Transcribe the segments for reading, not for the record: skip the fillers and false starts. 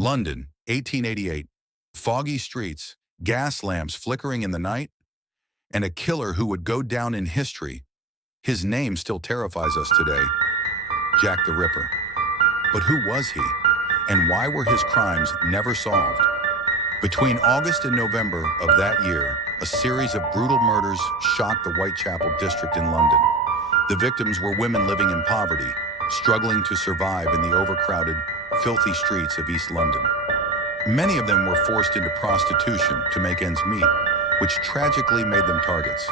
London, 1888. Foggy streets, gas lamps flickering in the night, and a killer who would go down in history. His name still terrifies us today, Jack the Ripper. But who was he? And why were his crimes never solved? Between August and November of that year, a series of brutal murders shocked the Whitechapel district in London. The victims were women living in poverty, struggling to survive in the overcrowded, filthy streets of East London. Many of them were forced into prostitution to make ends meet, which tragically made them targets.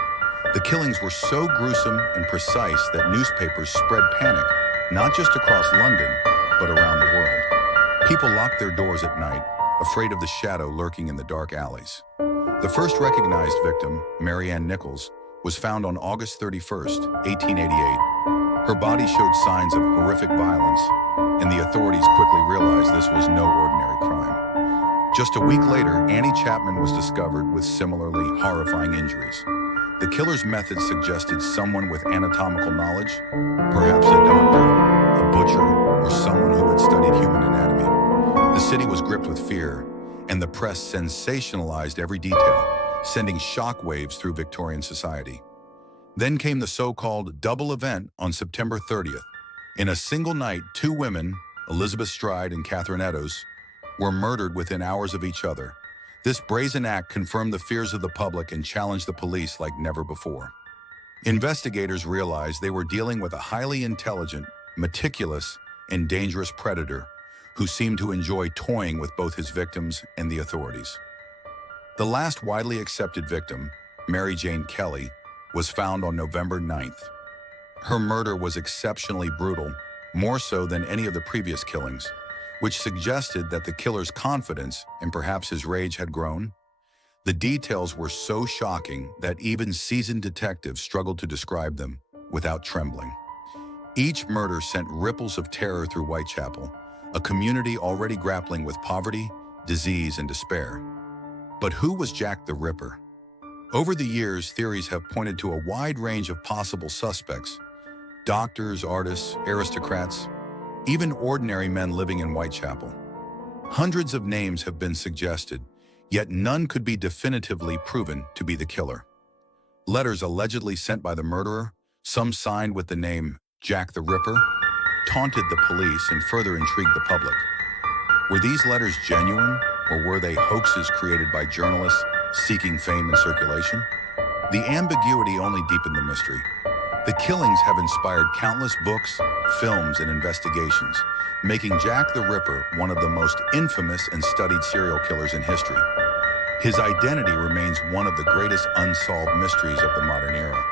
The killings were so gruesome and precise that newspapers spread panic, not just across London, but around the world. People locked their doors at night, afraid of the shadow lurking in the dark alleys. The first recognized victim, Mary Ann Nichols, was found on August 31st, 1888. Her body showed signs of horrific violence, and the authorities quickly realized this was no ordinary crime. Just a week later, Annie Chapman was discovered with similarly horrifying injuries. The killer's methods suggested someone with anatomical knowledge, perhaps a doctor, a butcher, or someone who had studied human anatomy. The city was gripped with fear, and the press sensationalized every detail, sending shockwaves through Victorian society. Then came the so-called double event on September 30th. In a single night, two women, Elizabeth Stride and Catherine Eddowes, were murdered within hours of each other. This brazen act confirmed the fears of the public and challenged the police like never before. Investigators realized they were dealing with a highly intelligent, meticulous, and dangerous predator who seemed to enjoy toying with both his victims and the authorities. The last widely accepted victim, Mary Jane Kelly, was found on November 9th. Her murder was exceptionally brutal, more so than any of the previous killings, which suggested that the killer's confidence and perhaps his rage had grown. The details were so shocking that even seasoned detectives struggled to describe them without trembling. Each murder sent ripples of terror through Whitechapel, a community already grappling with poverty, disease, and despair. But who was Jack the Ripper? Over the years, theories have pointed to a wide range of possible suspects: doctors, artists, aristocrats, even ordinary men living in Whitechapel. Hundreds of names have been suggested, yet none could be definitively proven to be the killer. Letters allegedly sent by the murderer, some signed with the name Jack the Ripper, taunted the police and further intrigued the public. Were these letters genuine, or were they hoaxes created by journalists seeking fame and circulation? The ambiguity only deepened the mystery. The killings have inspired countless books, films, and investigations, making Jack the Ripper one of the most infamous and studied serial killers in history. His identity remains one of the greatest unsolved mysteries of the modern era.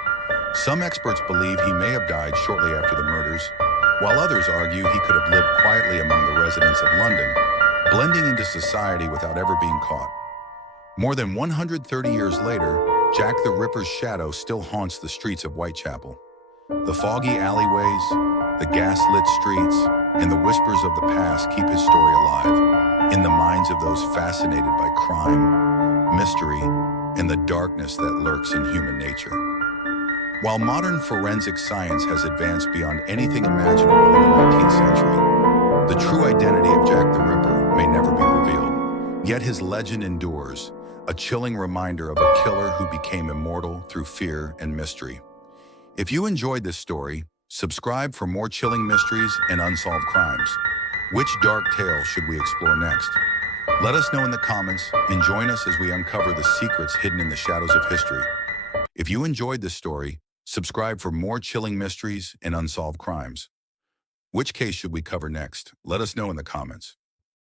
Some experts believe he may have died shortly after the murders, while others argue he could have lived quietly among the residents of London, blending into society without ever being caught. More than 130 years later, Jack the Ripper's shadow still haunts the streets of Whitechapel. The foggy alleyways, the gas-lit streets, and the whispers of the past keep his story alive in the minds of those fascinated by crime, mystery, and the darkness that lurks in human nature. While modern forensic science has advanced beyond anything imaginable in the 19th century, the true identity of Jack the Ripper may never be revealed. Yet his legend endures, a chilling reminder of a killer who became immortal through fear and mystery. If you enjoyed this story, subscribe for more chilling mysteries and unsolved crimes. Which dark tale should we explore next? Let us know in the comments and join us as we uncover the secrets hidden in the shadows of history. If you enjoyed this story, subscribe for more chilling mysteries and unsolved crimes. Which case should we cover next? Let us know in the comments.